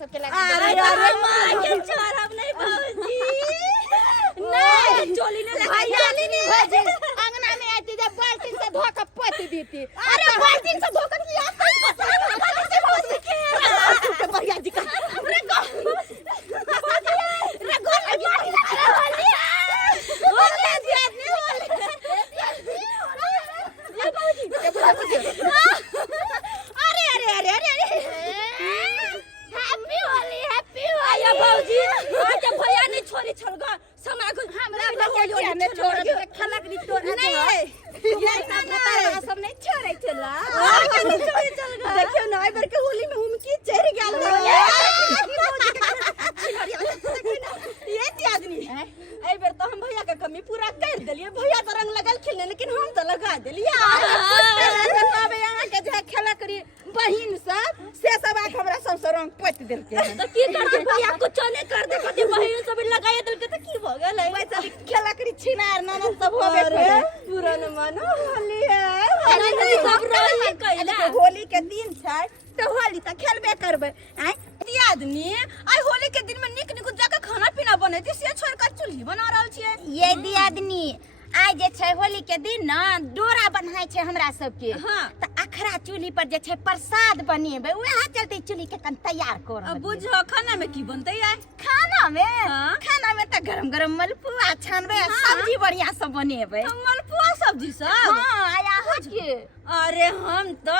सबके लगा अरे अरे मां के छोड़ब नहीं भौजी नहीं चोली ने लगा चोली नहीं भौजी अंगना में आती जब बाल्टी से धोकर पोती देती अरे बाल्टी से धोकर लिया से भौजी के भैया जी का रे गो लगी बोले दिया हैप्पी होली भौजी आज भैया नहीं छोड़ी छोड़गा समय को हमरा भैया ने छोड़ के खलक नहीं तोड़ नहीं ये सब नहीं छोड़े चला देखियो ना एक बार के होली में हम की चढ़ गेल ये आदमी ए बेर तो हम भैया के कमी पूरा कर देलिए भैया तो रंग लगल खिलने लेकिन हम तो लगा देलिए अब यहां के जे खेला करी बहिन सब से सब आके हमरा सब रंग पोत देलके तो की करते भैया कुछ नहीं कर दे कदी बहिन सब लगाए देलके तो की भ गेलै वैसे खेला करी छिनार ननद सब होबे करे पूरा न मानो होली है अरे सब रही कैला होली के दिन छै तो होली त खेलबे करबे आइ आदमी आई होली के दिन में निक निक जगह खाना पीना बनेती से छोड़ कर चूल्ही बना रहल छिए ये दियादनी आइ जे छै होली के दिन ना डोरा बन्हाय छै हमरा सबके हां त अखरा चूल्ही पर जे छै प्रसाद बनेबे उहा चलते चूल्ही के कन तैयार कर अब बुझो खाना में की बनतै है खाना में हाँ? खाना में त गरम गरम मलपुआ छानबे सब्जी बढ़िया सब बनेबे मलपुआ सब्जी सब हां आया के अरे हम तो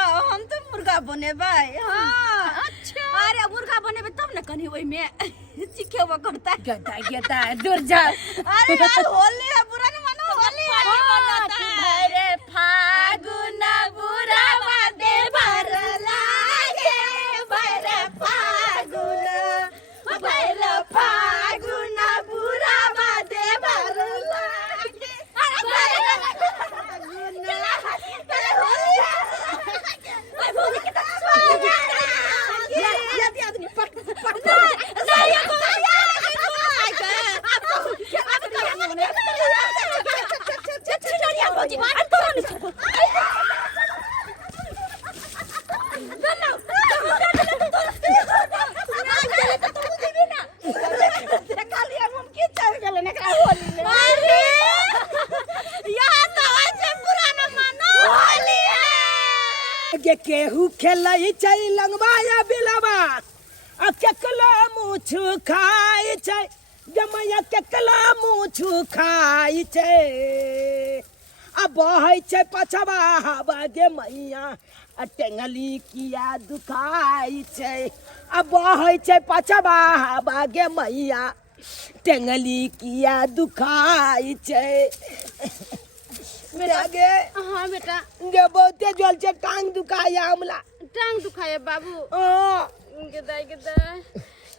मुर्गा बनेबै हां अच्छा अरे मुर्गा बनेबै तब न कनी ओइ में चिखेबो करता गदा दूर जा अरे यार होली है बुरा न मानो होली है अरे फागुन बुरा बादे भर लागे भर फागुन भर फागुन बुरा बादे भर लागे केहू खेलै छै लंगवाया बिलवा आ केकला मुछु खाइ छै जमैया केकला मुछु खाइ छै आ बहै छै पछवा हवा गे मैया आ टेंगली किया दुखाइ छै आ बहै छै पछवा हवा गे मैया टेंगली किया दुखाइ छै मेरा गे हां बेटा गे बहुते जल से टांग दुखाया हमला टांग दुखाए बाबू ओ गदा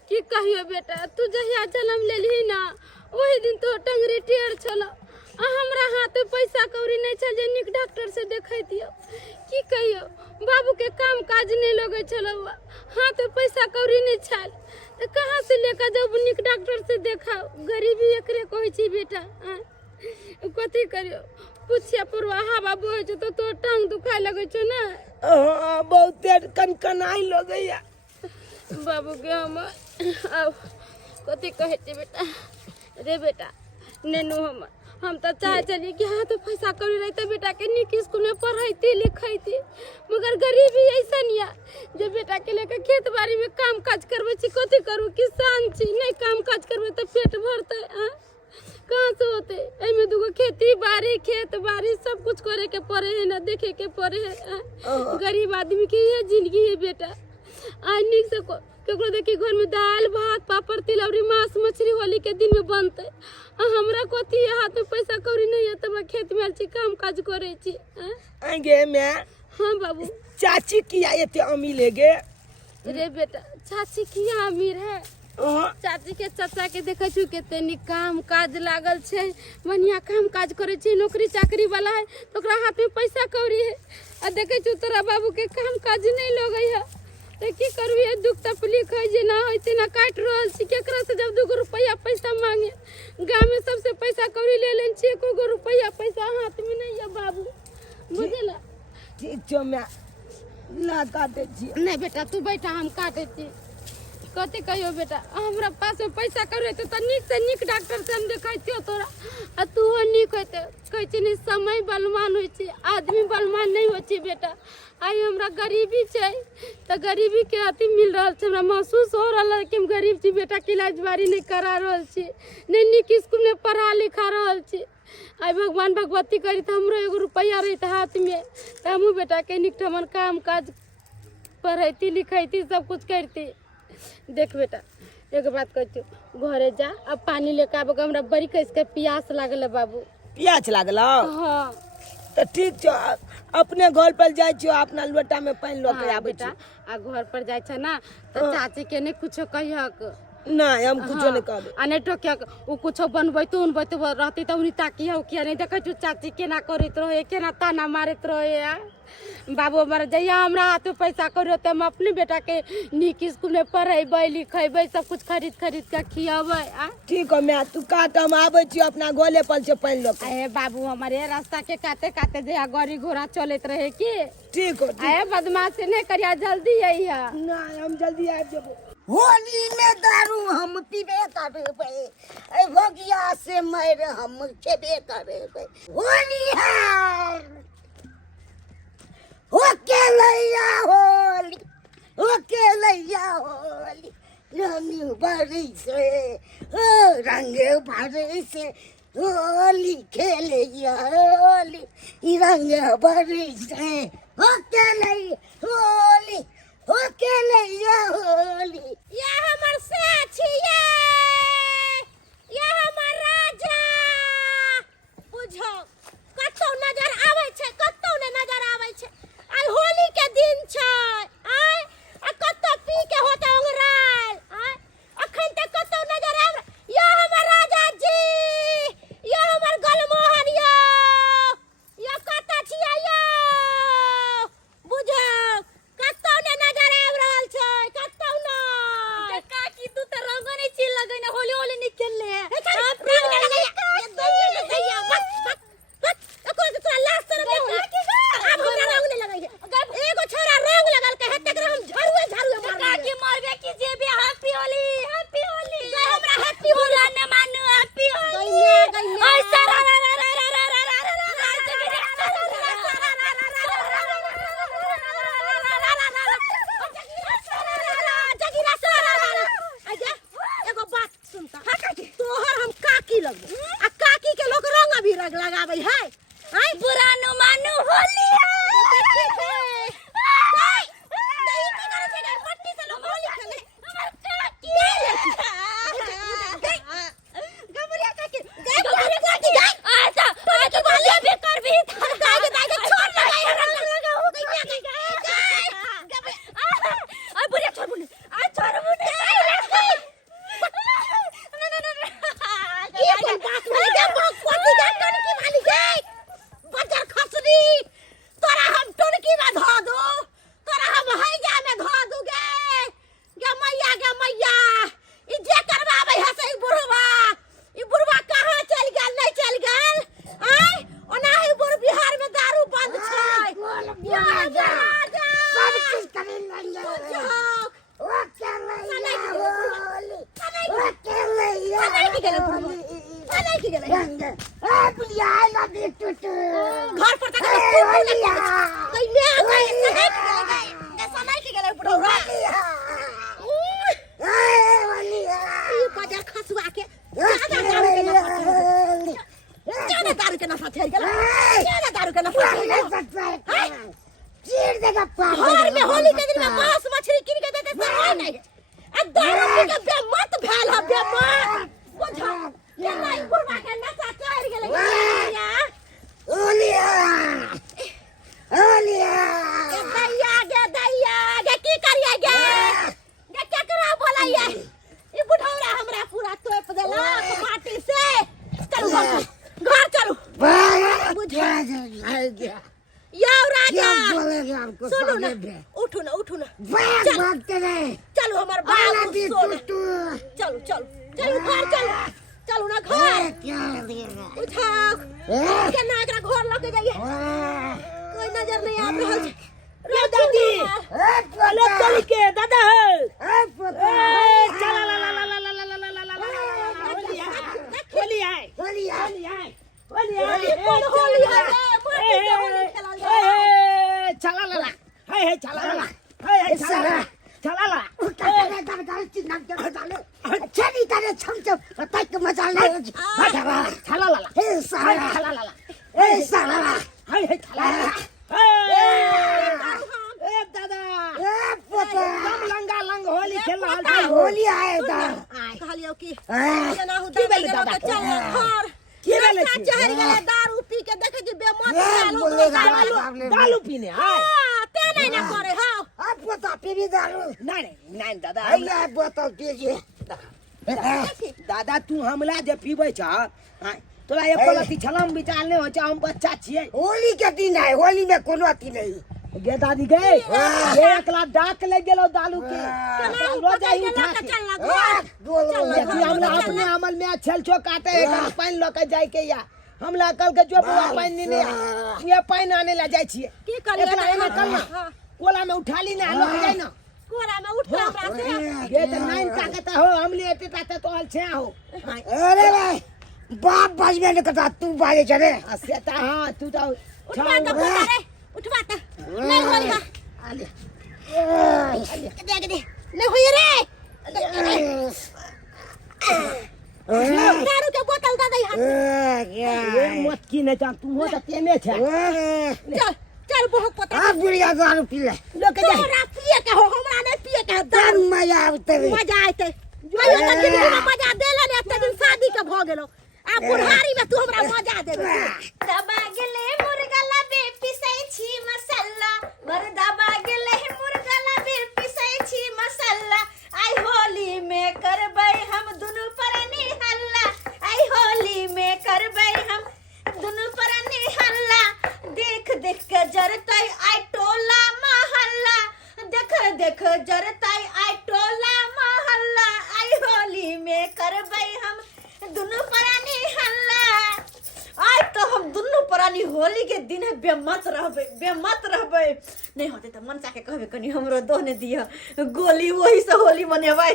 की कहियो बेटा तू जहिया जन्म लेली ना वही दिन तो टंगरी टेढ़ छल हमरा हाथ में पैसा कौड़ी नहीं छल जे निक डॉक्टर से देखैतियो की कहियो बाबू के काम काज नहीं लगे छल हाथ में पैसा कौड़ी नहीं छल तो कहां से लेकर जब निक डॉक्टर से देखा गरीबी एकरे कहै छी बेटा कथी करियो पूछिया पुरवा हवा बहै छ तो टांग दुखाय लगे छ ना बहुते कनकनाई लगैया बाबू के हम कथी कहै छी बेटा रे बेटा नेनू हम तो चाहे चलिए कि हाँ तो पैसा कौड़ी रहते बेटा के निक स्कूल में पढ़ाई लिखाई मगर गरीबी ऐसा नहीं जो बेटा के लेकर खेत बाड़ी में काम काज करवे छी कथी करू किसान छी नहीं काम काज करवे तो पेट भरते कहाँ से होते एमे दुगो खेती बाड़ी खेत बाड़ी सब कुछ करे के पड़े है ना देखे के पड़े है गरीब आदमी की ये जिंदगी है बेटा आज निक से केकरो देखी घर में दाल भात पापड़ तिलौरी मांस मछली होली के दिन में बनते हमरा कथी हाथ में पैसा कौड़ी नहीं है तब खेत में छी काम काज करे छी गे मैं हां बाबू चाची किया एते अमीर गे रे बेटा चाची किया अमीर है चाची के चाचा के देखे छु केते काम काज लागल छे बढ़िया काम काज करे छे नौकरी चाकरी वाला है तो ओकरा हाथ में पैसा कौड़ी है आ देखे छु तोरा बाबू के काम काज नहीं लगे है तो की करबी दुख तकलीफ है जे ना होय ते ना काट रहल छी केकरा से जब 2 रुपया पैसा मांगे गांव में सबसे पैसा कौड़ी ले लेन छी 1 रुपया पैसा हाथ में नहीं है बाबू बुझला ठीक छो मैं ला काटे छी नहीं बेटा तू बैठा हम काटे छी कथी कहियो बेटा हमरा पास में पैसा करे तो निक से निक डॉक्टर से हम देखाइतियो तोरा आ तू निक होते कहै छी नहीं समय बलवान होय छी आदमी बलवान नहीं होय छी बेटा आई हमरा गरीबी छै त गरीबी के अति मिल रहल छै हमरा महसूस हो रहल है कि हम गरीब छी बेटा के इलाज बारी नहीं करा रहल छी नहीं निक स्कूल में पढ़ा लिखा रहल छी आई भगवान भगवती करी त हमरो एगो रुपया रहत हाथ में त हमहू बेटा के निक ठमन काम काज पढ़ैती लिखैती सब कुछ करती। देख बेटा एक बात कहती घरे जा अब पानी लेके आब हमरा बड़ी कैसे प्यास लागल है बाबू। प्यास लागल हाँ तो ठीक छो अपने घर पर जाय छो अपना लोटा में पानी लेके आबै बेटा आ घर पर जाय छ ना तो चाची के ने कुछो कहियक नहीं हम कुछो नहीं कहबे आ नहीं टोकियक उ कुछो बनबैतो उनबैतो रहती त उनी ताकियौ किया नहीं देखै छु चाची केना करैत रहे केना ताना मारैत रहे आ बाबू मर जइया हमरा हाथ में पैसा करियो त हम अपने बेटा के निक स्कूल में पढ़ेबै लिखेबै सब कुछ खरीद खरीद के खियाबै आ ठीक है मैं तू काट हम आबै छी अपना गोले पर से पानी लेके। अरे बाबू हमारे रास्ता के काते काते जइया गाड़ी घोड़ा चलत रहे की ठीक हो अरे बदमाशी नहीं करिया जल्दी अइहा। नहीं हम जल्दी आ जेबो। होली में दारू हम पीबे करबे ए भगिया से मर हम खेबे करबे होली है ओके लैया होली रंग भरी से ओ रंग भरी से होली खेलैया होली रंग भरी से ओके लैया होली ये हमर साथ छियै ये हमर राजा बुझो कतौ नजर आबै छै कतौ ने नजर आबै छै आई होली के दिन छै आई आ कतौ पी के होते ओंगराल आई अखन तक कतौ नजर आबै ये हमर राजा जी ये हमर गलमोहन ये कतौ छियै यो बुझो कतौ ने नजर आब रहल छै कतौ न काकी तू त रंग नहीं चिल लगै न होली होली निकल ले आप रंग नहीं लगै ये दो भैया बस एको तो तोरा लास्ट तरफ काकी का अब हमरा रंग नहीं लगै एगो छोरा रंग लगल के हेते के हम झाड़ुए मार काकी मरबे की जेबे हैप्पी होली गई हमरा हैप्पी होली न मानू हैप्पी होली ओय सरा लगाबै है आई बुरा न मानू होली है दही की करे छै पट्टी से लोग होली खेले हमर काकी गबरिया काकी अच्छा आज बोले भी करबी दागे छोड़ लगाई हमरा हो गई आ बुढ़िया छोड़ बुने आ छोड़ बुने घर पर तक बाजार खसुआ के ज्यादा दारू के नशा चढ़ गेल ज्यादा दारू के नशा चढ़ गेल घर में होली के दिन में मांस मछली किन के देते समय नहीं आ दारू पी के बेमत भेल ह बेमत बुझा के नहीं बुढ़वा के नशा चढ़ गेल गे की करिए गे केकरा बोलाइए ई बुढ़ौरा हमरा पूरा तोप देला माटी से चलू घर चलू बुझा यो राजा सुनो ना उठो ना चलो हमार बाबू सोना चलो घर चलो ना घर उठाओ के ना एकरा घर लगे जाइए कोई नजर नहीं आ रहल छै दादी चल के दादा कौन होली है माटी से होली खेलल जाए चला ला हे चला ला हे चला चला ला चली करे छम तक मजा ले चला ला हे साला चला ला हे साला हे चला ला ए दादा ए पोता एकदम लंगा लंग होली खेल रहा है होली आए दा कहलियो की आ, जना हो की दे भेलै दादा? चल घर की भेलै अच्छा की? चहर गेले दारू पी के देखे कि बेमत ए, बोलेगा बाबले दारू पीने हाय ते नहीं ना करे हां आ पोता पीबी दारू नहीं नहीं दादा हैया बोतल पीजिए दादा तू हमला जे पीबै छ तोरा एको लती छलम विचार नहीं हो छ हम बच्चा छियै होली के दिन है होली में कोनो अथी नहीं गे दादी गे ये एकला डाक ले गेलो दालू के रोज आई उठा के चल ना देखी हमला अपने अमल में छल छो काटे एक पानी ल के जाय के या हमला कल के जो बुआ पानी नहीं ये पानी आने ला जाय छियै की करिए एकला एना कल ना कोला में उठा ली ना लोग जाय ना कोरा में उठ हमरा से ये त नाइन ताकत हो हमले एते ताते तो हल छे हो अरे भाई बाप बजबे न करता तू बाजे चले सेता हां तू तो उठवा तो पोता रे उठवा तो नहीं होली हां आले दे नहीं होई रे दारू के बोतल दे दे हां ये मत की नहीं जान तू हो त तेने छे चल चल बहुत पोता आ बुढ़िया दारू पी ले लोग के जाय तोरा पिए के हो हमरा नहीं पिए के दारू मजा आवते मजा आते आयो तो जिंदगी में मजा देला ने एक दिन शादी के भ गेलो आ बुढ़ारी में तू हमरा मजा दे दबा गेले मुर्गाला बे पिसै छी मसाला बर दबा गेले मुर्गाला बे पिसै छी मसाला आई होली में करबै हम दुनु परनी हल्ला आई होली में करबै हम दुनु परनी हल्ला देख देख के जरतै आई टोला महल्ला देख देख जरतै आई टोला महल्ला आई होली में करबै हम दुनु परानी हल्ला आज तो हम दुनु परानी होली के दिन है बेमत रहबे नहीं होते तो मनसा के कहबे कनी हमरो दोने दिया गोली वही से होली मनेबै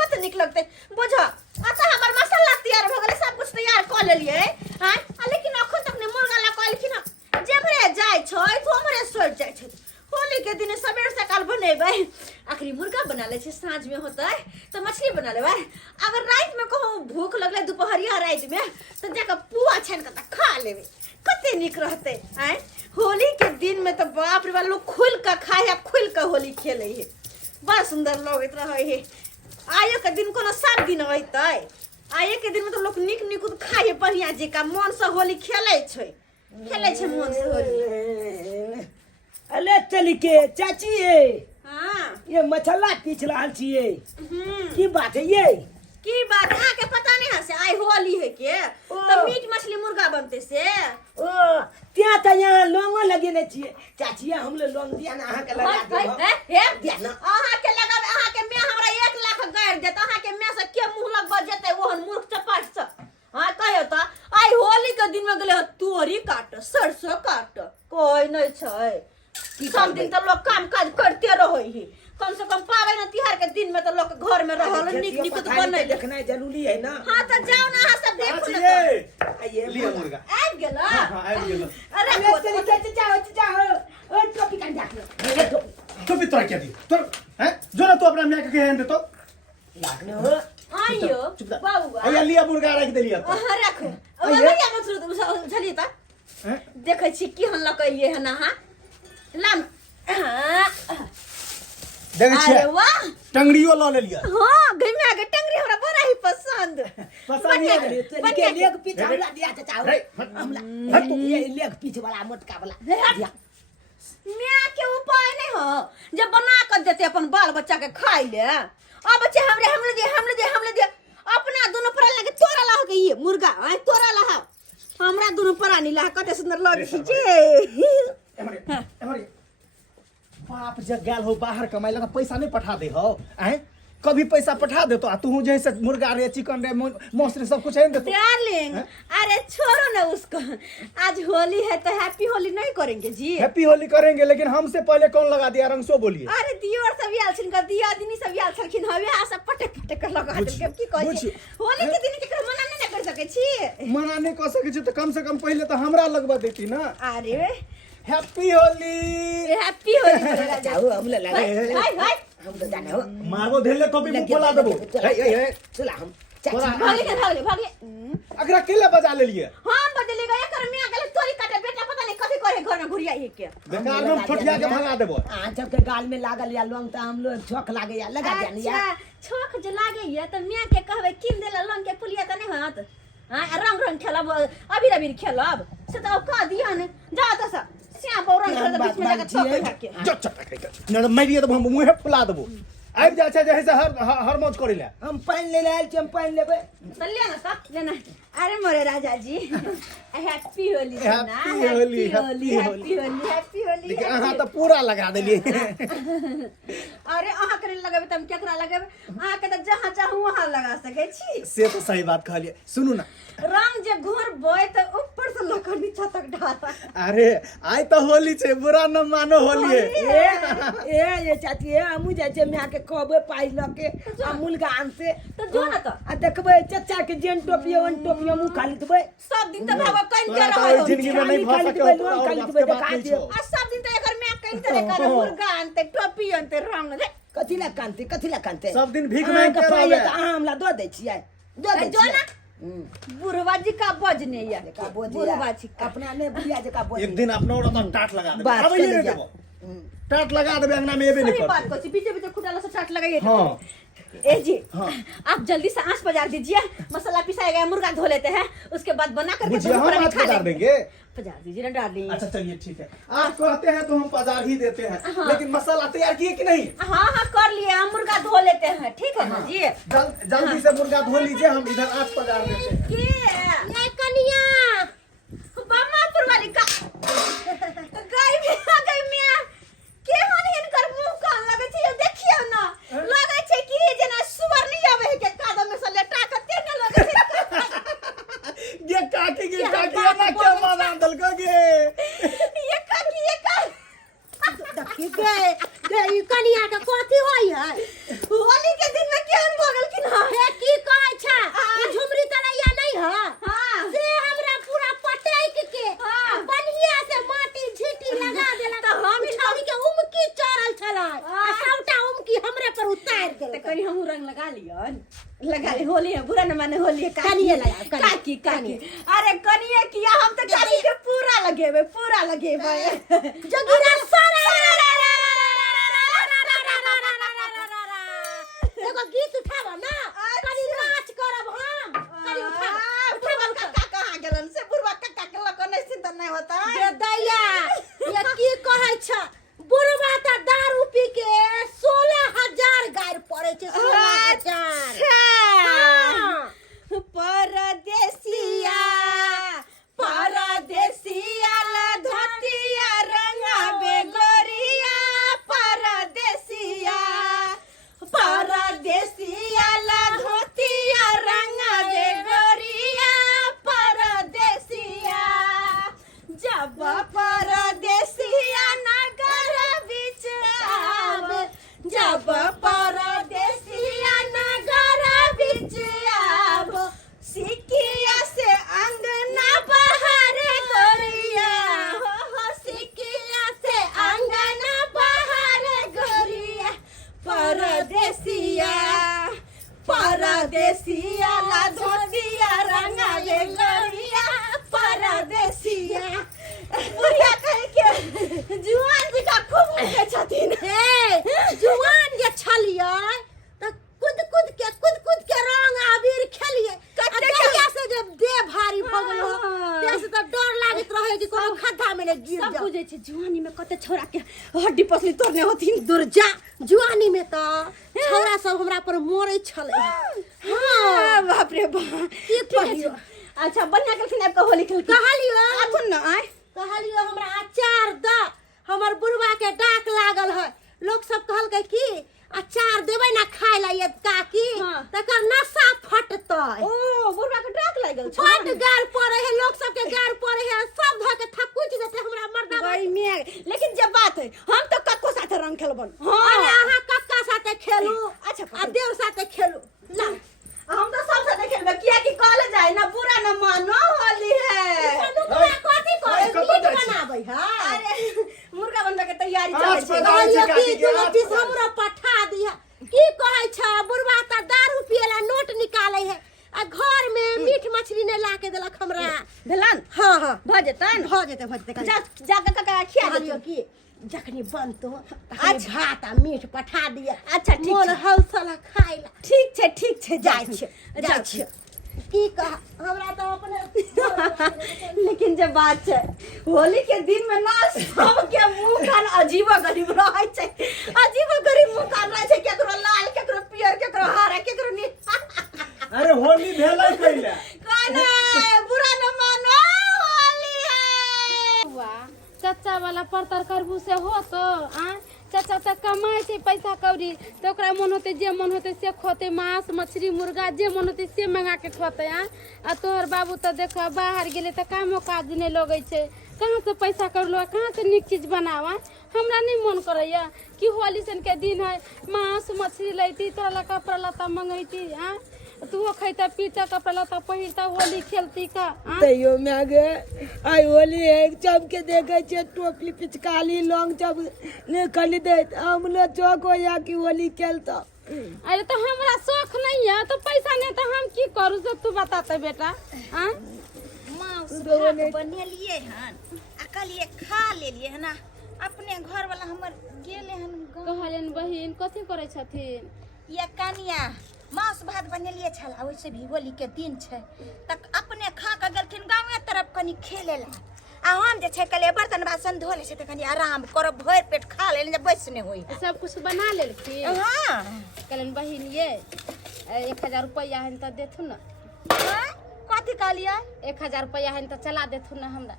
कत निक लगते बुझ अच्छा हमर मसाला तैयार भ गेलै सब कुछ तैयार क लेलिए हां लेकिन अखन तक ने मुर्गा ला कहल कि ना जेभरे जाय छै तो हमरे सोच जाय छै होली के दिन सवेर सकाल बनेबै आखिरी मुर्गा बना ले साँझ में होता है तो मछली बना लेबै अगर रात में कहूँ भूख लगले दोपहरिया रात में तो जाकर पुआ छान के खा लेबै कते निक रहते आय होली के दिन में तो बाप रे बाप लोग खुल के खाए है खुल के होली खेले है बड़ा सुंदर लगत रहे है आयो के दिन कोनो सब दिन होते आये के दिन में तो लोग निक निक खाए बढ़िया जेका मन से होली खेले छै मन से होली अले चली के चाची ये हाँ ये मछला पीछ रहल छियै की बात है ये की बात है आके पता नहीं है से आई होली है के तो मीट मछली मुर्गा बनते से ओ त्या त यहाँ लोंगो लगेने छियै चाची हम ले लोंग दिया ना अहाँ के लगा दे हे दिया ना अहाँ के लगाबे अहाँ के मैं हमरा 1 लाख गाड़ देत अहाँ के मैं से के मुंह लगब जेते ओहन मूर्ख चपाट से हां कहियो त आई होली के दिन में गेले तोरी काट सरसों काट कोई नहीं छै सब दिन तो लोग काम काज करते रहो ही कम से कम पावे ना तिहार के दिन में तो लोग घर में रहल निक निक तो बने देखना जरूरी है ना हां तो जाओ ना अहाँ सब देखो ना आइए लिया मुर्गा आबि गेला हां आबि गेलो अरे अरे चली के जाओ ओ टोपी काट जा तो भी तोर क्या दी तोर हैं जो ना तू अपना मियां के हैंड दे तो लागने हो आइयो बाबूआ आइया लिया मुर्गा रख देलिया तो हां रखो अब भैया मत झली त हैं देखै छी की हन लकइए हन अहाँ लाम देखे अरे छियै वाह टंगड़ियो ल लेलिया हाँ घिमिया के टंगरी हमरा बड़ा ही पसंद पसंद है चली के लेग पीछ हमरा दिया चाचा रे, हमला ये लेग पीछ वाला मोटका वाला दिया मियां के उपाय नहीं हो जब बना कर देते अपन बाल बच्चा के खाई ले अब बच्चे हमरे दे अपना दोनों प्राणी लगे तोरा ला के ये मुर्गा है तोरा ला हमरा दोनों प्राणी ला कते सुंदर लगे छी एमरे बाप जब गेल हो बाहर कमाई लगा पैसा नहीं पठा दे हो हैं कभी पैसा पठा दे तो तू जैसे मुर्गा रे चिकन रे मांस रे सब कुछ है दे तो डार्लिंग अरे छोड़ो ना उसको आज होली है तो हैप्पी होली नहीं करेंगे जी हैप्पी होली करेंगे लेकिन हमसे पहले कौन लगा दिया रंग सो बोलिए अरे दियोर सब आयल छिन कर दिया दिनी सब आयल छलखिन हवे आ सब पटक पटक कर लगा देलके की कहै बुझी। छै होली के दिन केकरो मना नहीं कर सके छी मना नहीं कर सके छी तो कम से कम पहले तो हमरा लगवा देती ना। अरे हैप्पी होली। हैप्पी होली मोरे राजा जाओ हम ले लगे हाय हाय हम तो जाने हो मारबो धेले तो भी बोला देबो। चला हम भागे अगर अकेले बजा ले लिए हम बदले गए कर में अगले तोरी काटे बेटा पता नहीं कथि करे घर में घुरिया ये के बेकार में फटिया के भगा देबो। जब के गाल में लागल या लोंग त हम लोग छोक लागे या लगा जानी या अच्छा छोक जे लागे ये त मैं के कहबे किन देला लंग के पुलिया त नहीं हाथ हां रंग खेलब अबीर खेलब से तो का दिया ने जा त सा सिया बौरन कर बीच में जाके छोक के जो चट न मारिए तो हम मुंह फुला देबो। आबि जा छै जैसे हर मौज करिला हम पानी ले आइल छी हम पानी लेबे तो लेना सा लेना। अरे मोरे राजा जी हैप्पी होली ना happy Holi, happy Holi happy Holi लेकिन अहाँ तो पूरा लगा देलिए। अरे अहाँ करे लगाबे त हम केकरा लगाबे अहाँ के त जहां चाहू वहां लगा सके छी। से तो सही बात कहलिए। सुनू ना रंग जे घोर बोय त ऊपर से लकर नीचा तक डाला। अरे आई तो होली छे बुरा न मानो होली ये चाची ए हमू जाय छे मैं के कहबे पाई ल के अमूल गान से तो जो ना तो आ देखबे चचा के जेन टोपियो वन टोपियो मु खाली देबे सब दिन त भागो कइन के तोरा रहो तो जिंदगी में नहीं भा सके और खाली बात देबे के बात देखा नहीं दियो छो। आ सब दिन त एकर मैं कइन तरह कर मुर्गा आनते टोपी आनते रंग दे कथि ला कांते सब दिन भीख अहाँ मांग के के पाई रहबे। त हमला दो दे छियै दो दे जो ना छियै बुढ़वा जी का बजने या का बुढ़वा जी का अपना ने बुढ़िया जका बोल एक दिन अपना और अपन टाट लगा देबे। बात अब ये कर नहीं लिया। देबो टाट लगा देबे अंगना में एबे नहीं सही बात करते। को छी बीचे बीचे खुटाला से छाट लगाइए। हां ए जी हाँ। आप जल्दी से आंच बजा दीजिए मसाला पिसाया गया मुर्गा धो लेते हैं उसके बाद बना करके बुझिए हम आज बता देंगे। पजा दीजिए ना डार्लिंग। अच्छा चलिए ठीक है आप कहते हैं तो हम बाजार ही देते हैं लेकिन मसाला तैयार किए कि नहीं? हाँ हाँ कर लिए हम मुर्गा धो लेते हैं ठीक है ना जी। जल्दी से मुर्गा धो लीजिए हम इधर आज बाजार देते हैं। ये कनिया बामापुर वाली का गई में आ गई मैं केहन हिनकर मुंह कान लगे छै देखियो ना लगे छै कि जेना सुअर नहीं आवे है के कादम में से लेटा के तेने लगे छै। ये काकी ना क्या माना दल को गे ये काकी देखी गे ई कनिया के कथी होई है होली के दिन में केहन भगल कि ना हे की कहै छै ई झुमरी तलैया नहीं है हां से हमरा पूरा पटैक के हाँ। बढ़िया से माटी झीटी लगा देला तो हम छौरी के उमकी चढ़ल छलै आ सबटा उमकी हमरे पर उतार तो देलक। कनी हम रंग लगा लियन लगा ले होली है बुरा न माने होली है कनिये लगा, कनिये, काकी काकी अरे कनिये किया हम तो काकी के पूरा लगेबे जगीरा सारा एगो गीत उठाब ना कनी नाच करब हम कनी बुढ़वा काका कहां गेलन से बुढ़वा काका के लको नहीं सिद्ध नहीं होता दे दैया ये की कहै छ बुढ़वा त दारू पी के 16,000 गायर पड़े छै 16,000। हाँ। परदेसिया ला धोतिया रंगा बेगोरिया परदेसिया ला धोतिया रंगा बेगोरिया परदेसिया जब परदेसिया नगर बीच आवे जब परदेसिया नगर बीच आवे सिकिया से अंगना बाहर गोरिया हो सिकिया से अंगना बाहर गोरिया परदेसिया ला धोतिया रंगा ये गोरिया परदेसिया बुढ़िया कह के जुआन जी का खूब उठे छथिन ए जुआन जे छलियै त कुद के रंग आबिर खेलियै कतेक से जब देह भारी भ गेल हो तेसे त डर लागत रहे कि कोनो खड्डा में ने गिर सब जाओ। बुझे छै जुआनी में कते छोरा के हड्डी पसली तोड़ने होथिन दुर्जा जुआनी में त छौरा सब हमरा पर मोरै छलै। हाँ बाप रे बाप की कहियो अच्छा बढ़िया के फिर आपका होली खेल कहलियो आथुन ना आय कहलियो हमरा अचार द हमर बुढ़वा के डाक लागल है लोग सब कहलकै की अचार देबै ना खाय ला ये काकी हाँ। तकर नशा फटतै ओ बुढ़वा के डाक लागल छ फट गार पड़े है लोग सब के गार पड़े है सब ध के थकुच देते हमरा मर्दा भाई में लेकिन जब बात है हम तो कक्को साथे रंग खेलबन अरे अहाँ कक्का साथे खेलू अच्छा आ देव साथे खेलू ला हम तो सब साथे खेलबे किया कि कॉलेज है ना बुरा न मानो होली है। कथी करे कतऽ मीट जाइ छी? बनाबै है अरे मुर्गा बनबे के तैयारी आज चलै छै। पता छै काकी के कहलियो कि हमरो पठा दिया की कहै छ बुढ़वा त दारू पियला नोट निकालै है आ घर में मीट मछली ने ला के देलक हमरा। भेलन हाँ हाँ भ जेतन भ जेतै जा जाके कका खिया कहलियो दियो। कि जखनी बनतो अच्छा। आज भात आ मीट पठा दिया। अच्छा, ठीक मोन छै। हौसला खाइला ठीक छै जाइ छै जाइ छै। की कह हमरा तो अपने लेकिन जब बात छै होली के दिन में ना सबके मुंह कान अजीबो गरीब रहै छै। अजीबो गरीब मुंह कान रहै छै, केकरो लाल केकरो पियर केकरो हरा केकरो नी। अरे होली भेलै कैले काने बुरा न मानो होली है। वाह चाचा वाला परतर करबू से हो तो चाचा तो कमाए छै पैसा कौड़ी तो ओकरा मन होते जे मन होते से खोते मांस मछली मुर्गा जे मन होते से मंगा के खोते आ तोहर बाबू तो देख बाहर गेले तो कामो काज नहीं लगे छै। कहाँ से पैसा कर लो कहाँ से नीक चीज बनावा। हमरा नहीं मन करैया कि होली सन के दिन है मांस मछली लैती तोरा ला कपड़ा लत्ता मंगैती तू खैता पीता कपड़ा लत्ता पहिरता होली खेलती का तैयो मैं गे आई होली है जब के देखे छे टोपी पिचकारी लौंग जब ने खरीदे हम लोग चौक हो या कि होली खेलता। अरे तो हमरा शौक नहीं है तो पैसा नहीं तो हम की करूँ से तू बताते बेटा। मांस भात बनेलिए हन आ कहलिए खा लेलिए है ना। अपने घर वाला हमर गेले हन गाँव। कहलन बहिन कथी करे छथिन ये कनिया मांस भात बनेलिए छला वैसे भी होली के दिन छै तक अपने खा के गेलखिन गाँवे तरफ कनी खेले ला आ हम जे छै कहलिए बर्तन बासन धो ले छै त कनी आराम करब भर पेट खा ले जब बैस ने होई। सब कुछ बना लेलखिन। हां कहलन बहिन ये 1000 रुपया हन त देथु न। कथी कहलिए 1000 रुपया हन त चला देथु न हमरा।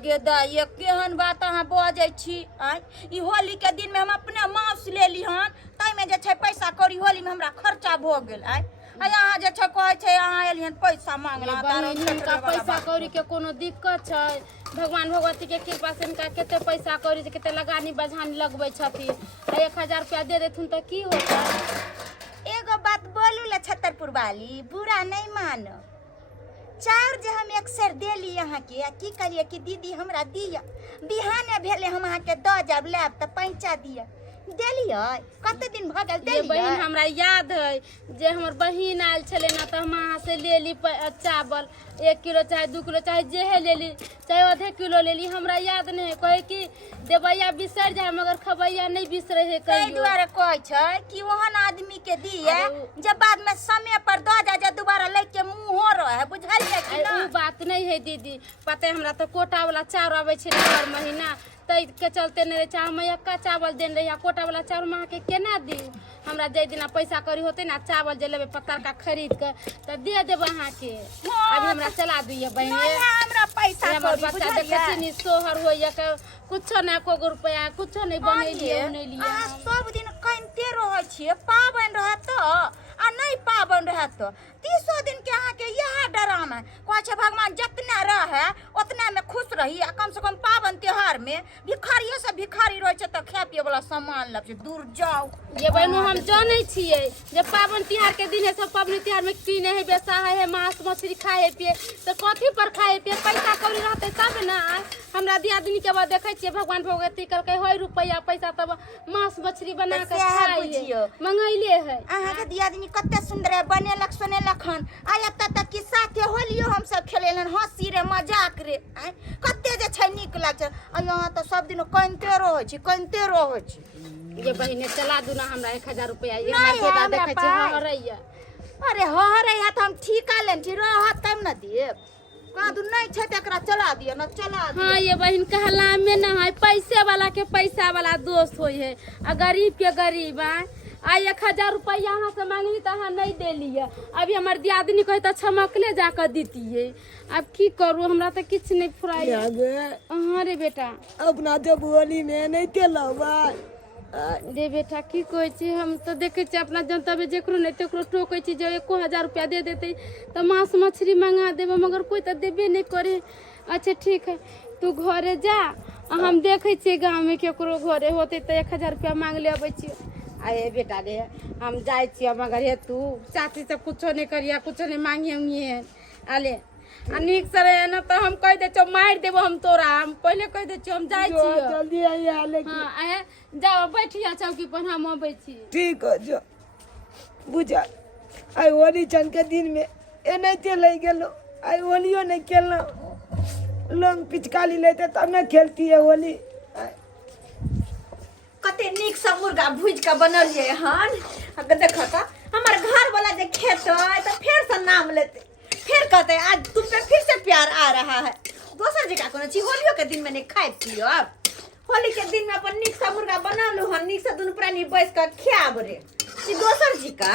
गेदा ये केहन बात अहाँ बजै छी। आय ई होली के दिन में हम अपने मांस लेली हन तै में जे छै पैसा कौड़ी होली में हमरा खर्चा भ गेल। आय अहाँ जे छै कहै छै अहाँ एलियन पैसा मांगला बहिन इनका पैसा कौड़ी के कोनो दिक्कत छै भगवान भगवती के कृपा से इनका केते पैसा कौड़ी से केते लगानी बझानी लगबै छथिन 1000 रुपया दे देथुन त की होता। एगो बात बोलू ल छतरपुर वाली बुरा नहीं मानो। चाउर जे हम अक्सर देली अहाँ के की करिए कि दीदी हमरा दिया बिहाने भेले हम अहाँ के द जब लेब त पैंचा दिया देलिए कते दिन भ गेल ये बहिन देलिए। हमरा याद है जे हमर बहिन आयल छले ना तो हम अहाँ से ले ली चावल 1 किलो चाहे 2 किलो चाहे जे है ले ली चाहे आधे किलो ले ली हमरा याद नहीं है कहे कि देवैया बिसर जाए मगर खबैया नहीं बिसरे है तै कहियो। दुआरे कहै छै कि ओहन आदमी के दिए जब बाद में समय पर द जा दोबारा लेके मुंहो रहे बुझलिए कि ना। उ बात नहीं है दीदी पता है हमरा तो कोटा वाला चाउर आवे छै हर महीना तै के चलते नहीं रहे हम एक्का चावल देन रही कोटा वाला चाउर में के केना दी हमरा जे दिना पैसा करी होते ना चावल जे लेबे पत्ता का खरीद के त दे देब अहाँ के। अभी हमरा चला दिए बहिन नहीं हमरा पैसा हमर कौड़ी बच्चा देखे छी नी सोहर होइया के कुछो ना को रुपया कुछो नहीं बनैलिए उनैलिए। अहाँ सब दिन कनिते रहै छियै पाबनि रहत आ नहीं पाबनि रहत 30 दिन के अहाँ के यह डरामा कहै छै भगवान जितना रहे उतना में खुश रही आ कम से कम पाबनि त्योहार में भिखारियो से भिखारी रहै छै त खाए पिए वाला सामान लब छै दूर जाओ। ये बहनों हम जानै छियै जे पाबनि तिहार के दिन है सब पाबनि तिहार में किने है बेसा है मांस मछली खाए है पिए तो कथी पर खाए पिए पैसा कौड़ी रहते तब ना। हमरा दियादनी के बाद देखे छियै भगवान भगवती करके होय रुपया पैसा तब मांस मछली बना के खाइए मंगैले है। अहाँ के दियादनी कते सुंदर है बनेलक सुनेलक हन आय तत की साथे होलियो हम सब खेलेलन हंसी रे मजाक रे कते जे छै नीक लाग छै। अहाँ त सब दिन कनिते रहै छी। ये बहिने चला दू ना हमरा 1000 रुपया ये नहीं हमर बेटा है हमरा देखे छी पास। हरैया। अरे हरे या त हम ठीका लेन छी रहत तब न दिए कादू नहीं छै तकरा चला दिए न चला दिए। हाँ ये बहन कहला में ना है पैसे वाला के पैसा वाला दोस्त होय है आ गरीब के गरीब है। आई 1000 रुपया यहाँ से मांगली तो अहाँ नहीं देलिए अभी हमार दियादनी कहे तो छमकले जाकर दीतिए अब की करूँ हमरा तो किछ नहीं फुराई। हाँ रे बेटा अपना जब होली में नहीं तेलवा रे बेटा की कहै छी हम तो देखे छी अपना जनता में जेकरो नहीं तेकरो टोकै छी जो 1000 रुपया दे देते तो मांस मछली मंगा देबे मगर कोई तो देबे नहीं करे। अच्छा ठीक है तू घरे जा हम देखे छी गाँव में केकरो घरे होते तो 1000 रुपया मांग ले अबै छी। आए बेटा रे हम जाए छी मगर हे तू चाची से कुछो नहीं करिया कुछो नहीं मांगिए आले आ नीक से रहे ना तो हम कह दे छो मार देबो हम तोरा हम पहले कह दे छो हम जाई जो छी जल्दी आइए आले की हां आए जाओ बैठिया चौकी पर हम आबै छी ठीक हो जो बुझा आई होली छन के दिन में एनाहिते लग गेलो आई होलियो नहीं खेलना लोग पिचकारी लेते तब ना खेलती है होली कते नीक सा मुर्गा भूज के बनलिए हन अगर देखो तो हमार घर वाला जे खेतो तो फिर से नाम लेते फिर कहते आज तुम पे फिर से प्यार आ रहा है दोसर जगह कोनो चीज होलियो के दिन में नहीं खाए पियो अब होली के दिन में अपन नीक सा मुर्गा बना लो हन नीक से दुनु प्राणी बैठ के खाब रे ई दोसर जी का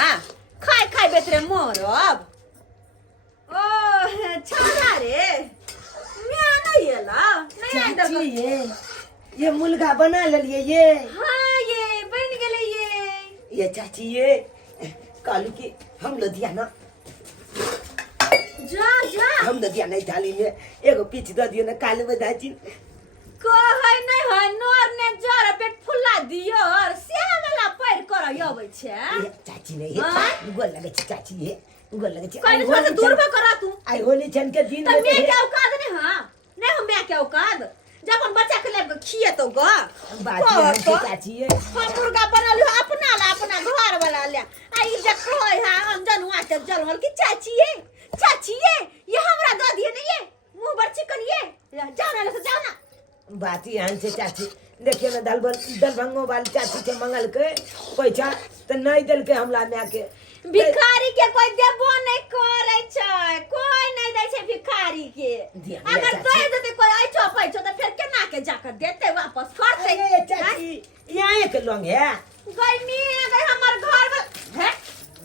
खाए खाए बेत रे मोर अब ओ छाना रे मैं नहीं एला नहीं आई चाची ये मुर्गा बना लिए ये हाँ ये बन गए ये चाची ये कालू की हम लुधियाना जा जा हम लुधियाना डाली में एगो पीछ दे दियो ना कालू बदाची कहै नहीं है नोर ने जरा पेट फुला दियो और सेहा वाला पैर कर आबै छे चाची नहीं है हाँ? गोल लगे छे चाची ये गोल लगे छे कहीं से दूर में करा तू आई होली छन के दिन तो में मैं क्या औकात नहीं हां नहीं हम मैं क्या औकात जब अपन बच्चा के ले खिए तो ग बात है चाची ये हम मुर्गा बना लियो अपना ला अपना घर वाला ले आई जे कहै हां हम जनुआ के जलमल की चाची ये हमरा द दिए नहीं ये मुंह पर चिकन ये जाओ ना से जाओ ना बात यहाँ से चाची देखिए ना दलभंगो वाली चाची के मंगल के पैसा तो नहीं दिल के हमला में आके भिखारी के कोई देबो नहीं करे छै कोई नहीं दै छै भिखारी के दिया अगर चाची। दे देते कोई ऐठो पैठो तो फिर केना के जाकर देते वापस करते अरे चाची यहाँ के लोग है गर्मी अगर हमर घर में है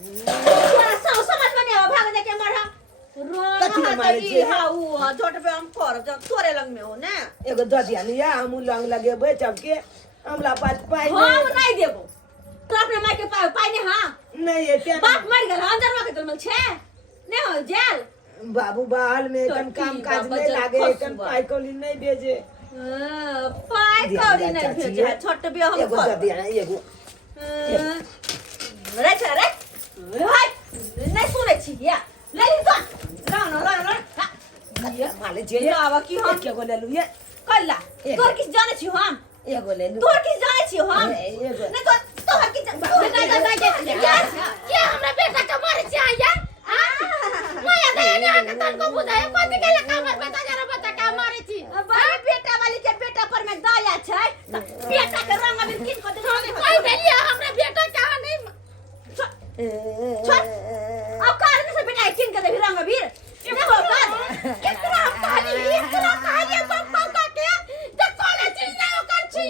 क्या समझ में नहीं आवा भाग जाके मरा कथी में मारे रोह छै? हां वो छोटे पे हम कर जब तोरे लंग में हो ना एगो ददिया लिया हम लंग लगे बेचब के हमला पास पाई हम नहीं देबो तो अपने माई के पाई नहीं हां नहीं है क्या बाप मर गेल अंदर में के दलमल छे नहीं हो जेल बाबू बाहर में कन काम काज नहीं लागे कन पाई कोली नहीं भेजे पाई कौड़ी नहीं भेजे छोटे भी हम एगो ददिया एगो रे रे हाय नहीं सुने छी या ले ली तो ला माले जे लावा की हम के गो ले लू ये कल्ला तोर किस जाने छी हम एगो ले लू तोर किस जाने छी हम एगो नहीं तो हर किस क्या हमरा बेटा के मारे छी आया माया गया ने आके तनको बुझाए कथि के लका हमर बेटा जरा बच्चा का मारे छी बाई बेटा वाली के बेटा पर में दया छै बेटा के रंग अबीर किन को दे कोई बेलिया हमरा बेटा का नहीं अब कारण से बेटा किन के दे रंग अबीर नहीं हो कर कितना कहानी पप्पा का के तो कौन चीज नहीं कर छी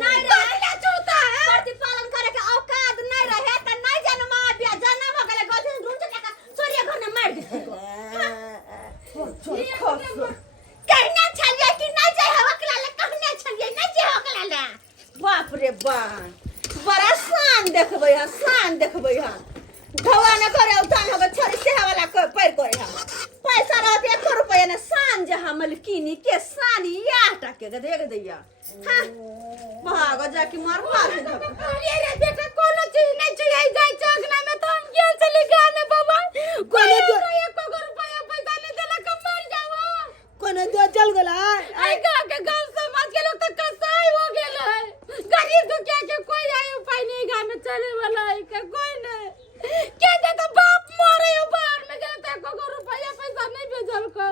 नहीं रहे चूता है प्रतिपालन करे के औकात नहीं रहे त नहीं जन्मा बिया जन्म हो गेले गलती से ढूंढ के सूर्य घर में मार दे कहना छलिए कि नहीं जाय हवकला ले कहना छलिए नहीं जाय हवकला ले बाप रे बाप बड़ा शान देखबै हां घवा न करे उतान होगा छोरी से वाला को पैर करे हां पैसा रहते 1 रुपया ने शान जे हम मलकिनी के शान या टके के देख दैया हां भाग जा कि मार अरे रे बेटा कोनो चीज नहीं चाहिए जाय चगना में तो हम गेल चली गांव में बाबा कोनो तो 1 रुपया पैसा नहीं देला कब मर जावा कोनो तो चल गेला आई गांव समाज के लोग तो कसाई हो गेल है गरीब दुखिया के कोई आय उपाय नहीं गांव में चले वाला है के कोई नहीं के दे तो बाप मरे हो बाहर में गए तो 1 रुपया पैसा नहीं भेजल को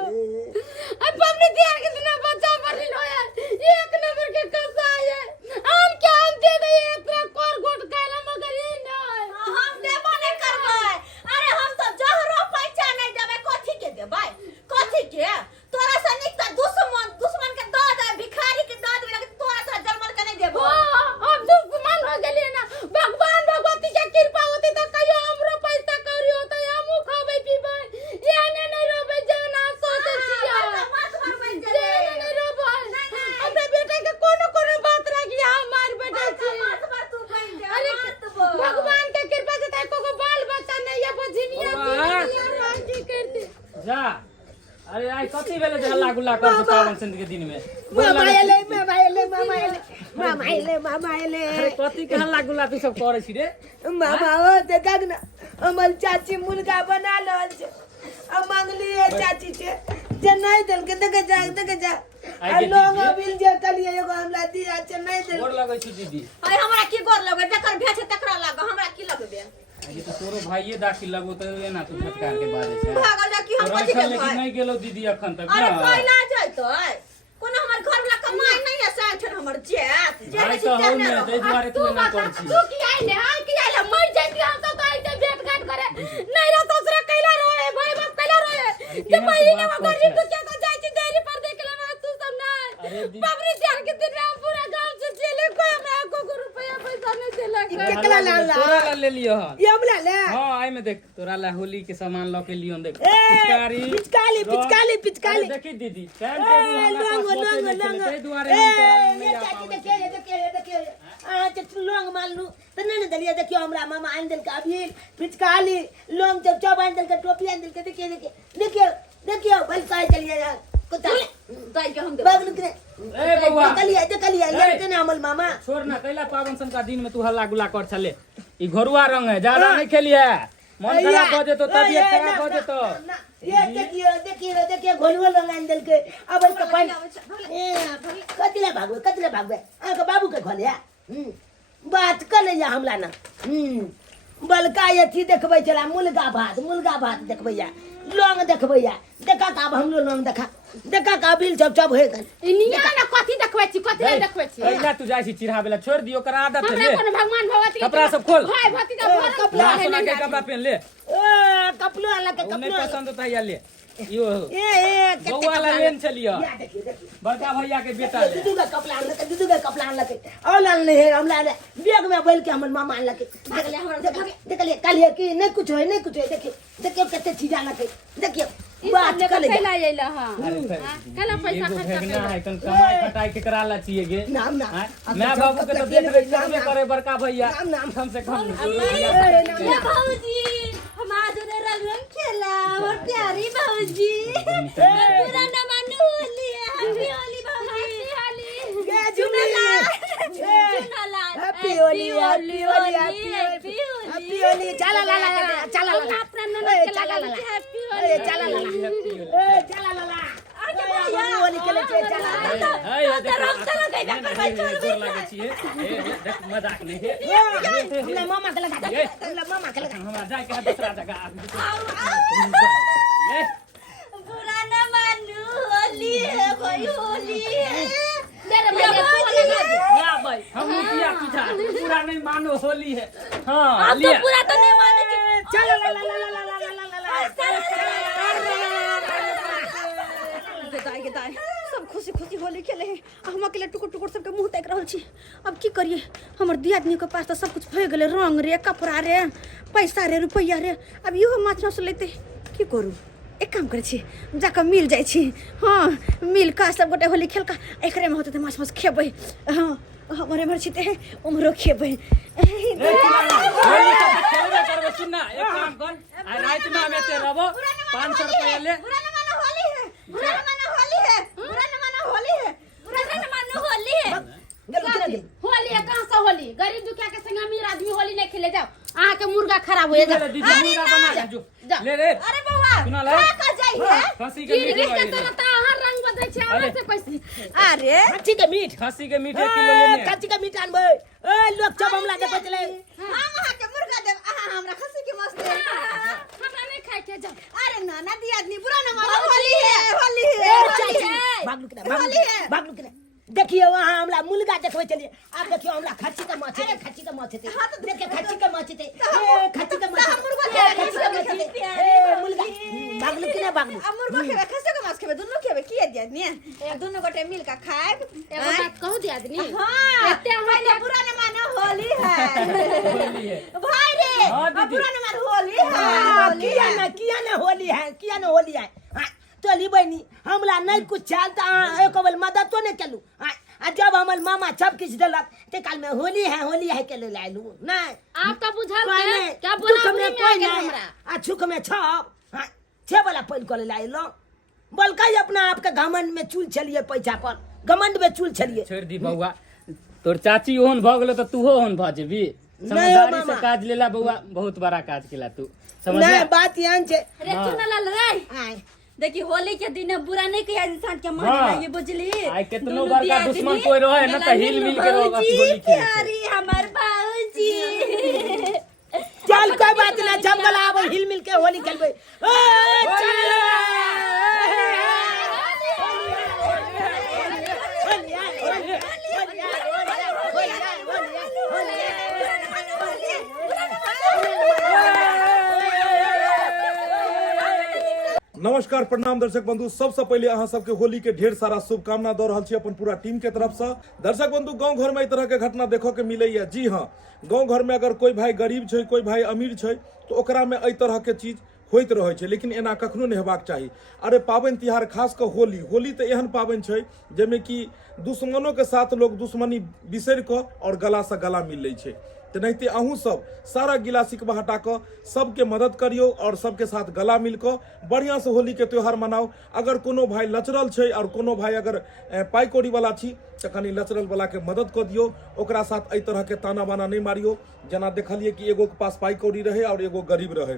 अब हमने दिया के दिन बच्चा मरल हो यार एक नंबर के कसाई है हम क्या हम दे दे इतना कोर गोट काला मगर ये नहीं हम देबो नहीं करबै अरे हम तो जहरो पैसा नहीं देबै कथि के देबै कथि के तोरा से निक त दुश्मन के द दे भिखारी के द दे लेकिन तोरा से जन्मल के नहीं देबो अब दुश्मन हो गेलिए ना भगवान भगवती के कृपा होती तो कहियो हमरो पैसा कौड़ी होता हमहु खाबै पीबै एने नहीं रोबै जाना सोचे छिया मत मरबै एने नहीं रोबै हमरा बेटा के कोनो बात राखी हमार बेटा छी मत मर तू बन जा अरे मत बोल भगवान के कृपा से एको को बाल बच्चा नहीं है बझिनिया राखी करते जा अरे आई कथी भेले जे हल्ला गुल्ला कर पावन चंद के दिन में मामा एले अरे कथी के हल्ला गुल्ला तू सब करे छी रे मामा हो ते देख ना हमर चाची मुर्गा बना रहल छै अब मांगली है चाची से जे नहीं दिल के देखे जा आई आ के लोग दीजिए। अबिल जे कलिए एगो हमरा दिया से नहीं दिल गोर लगै छी दीदी अरे हमरा की गोर लगे जकर भेछ तकरा लाग हमरा की लगबे ये तो तोरो भाइये दाखिल लगो तो ये ना तू फटकार के बाजे छै भागल जा कि हम तोरा कथि के लेकिन भाई नहीं गेलो दीदी अखन तक अरे ना कैला जइतो कोनो हमर घर वाला कमाई नहीं है से छन हमर जेत भाई तो हो ने तै दुआरे तू ना कर छी तू की आइले हां की आइले मर जाती हम तो कहि दे भेंट घाट करे नहीं रे ससुरा कैला रोए भाई बाप कैला रोए जे महीने में गरीब तो क्या तो जाई छी देरी पर देख लेना तू सब ना अरे दी- बाबरी त्यार के दिन में पूरा गांव से चले कोई हमरा को रुपया पैसा नहीं देला केकला लाल तोरा ला ले लियो हन ये हमला ले हां आई में देख तोरा ला होली के सामान ल के लियो देख ए, पिचकारी पिचकारी अरे देखी दीदी टाइम टेबल हमरा पास पहुंचे नहीं चले तै दुआरे हम तोरा नहीं आ पाबै लोंग मालू तो नहीं दलिया देखियो हमरा मामा आन दिल का अभी पिचकारी लोंग जब चौब आन दिल का टोपी आन दिल का देखियो भाई काय चलिए यार कुत्ता दाई के हम दे बागलू के ए बउआ देखलिए ये के नामल मामा छोड़ ना कैला पावन सन का दिन में तू हल्ला गुला कर चले ई घरुआ रंग है ज्यादा नहीं खेलिए मन खराब हो जेतो तबियत खराब हो जेतो ये देखिए घोलुआ रंग आन दिल के अब इसका पानी कतिले भागवे आके बाबू के घोलिया बात कर लिया हमला ना बलका ये थी देखबै चला मुर्गा भात देखबै या लोंग देखबै या देखा का हम लोंग देखा का बिल चप होए गन इनिया ना कथि देखबै छी कथि नहीं देखबै छी कैला तू जाई छी चिढ़ावेला छोड़ दियो कर आदत है हमरा ले कोनो भगवान भगवती कपड़ा सब खोल भाई भतीजा भरत ना सोना के कपड़ा पहन ले ए कपलो वाला के नहीं कपलो पसंद होता है या ले यो ए बउआ ला लेन चलियो देखिए बड़का भैया के बेटा ले दूधू का कपड़ा आन लके और लाल नहीं है हमला बैग में बैल के हमर मामा आन लके देखलिए कालिए कि नहीं कुछ है देखियो कितने चीज आन लके देखियो बात कर ले कैला आइला हां अरे कैला पैसा एगो खर्चा भेगना है कन कमाई खटाई के करा ला चाहिए गे नाम हैं? मैं बाबू के तो देख रही करबे करे बड़का भैया नाम कम से कम ये भौजी हमार जोरे रंग खेला और प्यारी भौजी पूरा ना मानू होली हैप्पी होली भौजी हैप्पी होली चला ला अपना ननद के लगा हैप्पी होली चला ला होली के लिए चला है ये देख जोर लागे छिए देख मजाक नहीं है हमला मामा के लगा हमरा जाए के दूसरा जगह ये पूरा ना मानू होली है भाई होली है मेरे भैया को लगा दे या भाई हम मुखिया की था पूरा नहीं मानो होली है हां अब तो लिया पूरा तो नहीं माने चला ला दाई सब खुशी खुशी होली खेले हैं हम अकेले टुकुर सबके मुंह देख रहल छी अब की करिए हमर दियादनी के पास तो सब कुछ भए गेले रंग रे कपड़ा रे पैसा रे रुपया रे अब इहो माछ न लेते की करू एक काम करे छी जाके मिल जाय छी हां मिल का सब गोटे होली खेल का एकरे में होते त माछ खेबै हां हमरे भर छिते उमरो खेबै होली तो खेलबे करबे सुन ना एक काम कर आ रात में हमें ते रहबो 500 रुपया ले पूरा ना मानो होली है पूरा ना मानो होली है पूरा ना मानो होली है पूरा ना मानो होली है होली है कहां से होली गरीब दुखिया के संग अमीर आदमी होली नहीं खेले जाओ आहा के मुर्गा खराब हो जा दीदी मुर्गा बना ले जो ले ले अरे बउआ सुना ले का जाई है खसी के मीट के तो ता हर रंग बदले छे हमरा से पैसे अरे खच्ची के मीट खसी के मीट 1 किलो लेने खच्ची के मीट आनबै ए लोग सब हमला देखै चले हम वहां के मुर्गा देव हमरा खसी के मस्त है हमरा नहीं खाए के जा अरे नाना दी आदमी बुरा ना मानो होली है भागलू के देखिए वहाँ हमला मुर्गा देखबै चलिए आप देखियो हमला खच्ची का माछ है देखिए खच्ची का माछ है खच्ची का माछ मुर्गा भागलू के भागलू अब मुर्गा खेबे खसी के माछ खेबे दोनों खेबे की दिया ने दोनों गोटे मिल के खाएब एगो बात कहू दे आदमी हां एते पहले बुरा ना मानो होली है भाई रे अब बुरा ना मानो होली है किया ना होली है चली बहनी हमला नहीं कुछ चलता एक बल मदद तो नहीं चलू आ जब हमर मामा सब किछ देलक ते काल में होली है के ले लाइलू नहीं आप तो बुझल नहीं क्या बोला में कोई नहीं आ छुक में छे वाला पैन कर लाइलो बलका अपना आपके घमंड में चूल चलिए पैसा पर घमंड में चूल चलिए छोड़ दी बउआ तोर चाची ओहन भ गेलो त तूहो ओहन भ जेबी समझदारी मामा। से काज लेला बउआ, बहुत बड़ा काज केला तू, समझ नहीं ले? बात यहाँ छे रे चुनालाल रे आय देखी होली के दिन बुरा नहीं किया इंसान के मन हाँ। ये बुझली आइ केतनो दोनों बड़का दियादनी दुश्मन कोई रहे ना, त हिल मिल के रहो, अथी होली खेले छै। प्यारी हमर बाबूजी चल कोई बात ना, चमकला अब हिल मिल के होली खेलबे। नमस्कार प्रणाम दर्शक बंधु, सबसे पहले अहाँ सबके होली के ढेर सारा शुभकामना दे रहल छी अपन पूरा टीम के तरफ से। दर्शक बंधु, गांव घर में इस तरह के घटना देखो के मिले है। जी हाँ, गांव घर में अगर कोई भाई गरीब छै, कोई भाई अमीर छै, तो ओकरा में एहि तरह के चीज होइत रहे छै, लेकिन एना कखनो नहीं हेबाक चाही। अरे पाबनि तिहार खास कर होली तो एहन पाबनि छै जेमे कि दुश्मनों के साथ लोग दुश्मनी बिसरि कऽ और गला से गला मिल लै छै। तेनाहिते अहूँ सब सारा गिला शिकवा हटा कर सबके मदद करियो और सबके साथ गला मिलकर बढ़िया से होली के त्योहार मनाओ। अगर कोनो भाई लचरल छै और कोनो भाई अगर पाई कौड़ी वाला छी तो कनी लचरल वाला के मदद कर दियो, ओकरा साथ एहि तरह के ताना बाना नहीं मारियो। जना देखलिए कि एगो के पास पाई कौड़ी रहे और एगो गरीब रहे,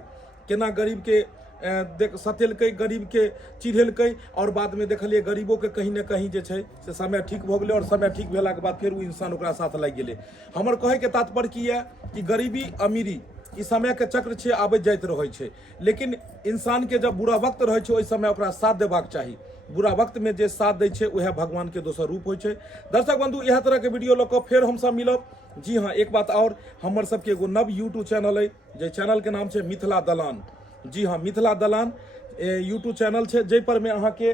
केना गरीब के सतेलकै, गरीब के चिढ़ेलकै और बाद में देखलिए गरीबों के कहीं ना कहीं जे छै से समय ठीक भ गेलै और समय ठीक भेला के बाद फिर वो इंसान ओकरा साथ लागि गेलै। हमर कहे के तात्पर्य की है कि गरीबी अमीरी ई समय के चक्र छै, आबैत जाइत रहै छै, लेकिन इंसान के जब बुरा वक्त रहै छै ओहि समय ओकरा साथ देबाक चाही। बुरा वक्त में जे साथ दै छै वह भगवान के दोसर रूप होइ छै। दर्शक बंधु, इएह तरह के वीडियो लऽ कऽ फेर हमसब मिलब। जी हाँ, एक बात और, हमर सबके एगो नव यूट्यूब चैनल है, जे चैनल के नाम छै मिथिला दलान। जी हाँ, मिथिला दलान यूट्यूब चैनल छै, जै पर में अहाँ के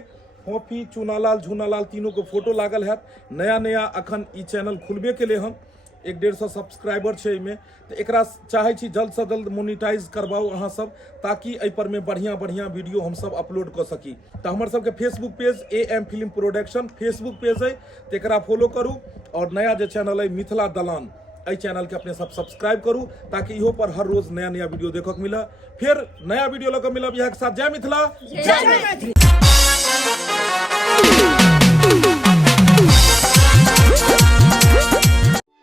होफी, चुनालाल, झुनालाल तीनों के फोटो लागल है। नया नया अखन ई चैनल खुलबे केले हन, 150 सब्सक्राइबर छै एहिमे, तो एकरा चाहे छी जल्द से जल्द मोनिटाइज करवाओ अहाँ सब, ताकि एहि पर में बढ़िया बढ़िया वीडियो हम सब अपलोड कर सकी। तो हमर सबके Facebook page AM film production Facebook page है, तो एकरा फॉलो करू। और नया जो चैनल है मिथिला दलान, इस चैनल के अपने सब सब्सक्राइब करू, ताकि इहो पर हर रोज नया नया वीडियो देखो के मिला। फिर नया वीडियो लगा मिलब यहाँ के साथ। जय मिथिला, जय मैथिली।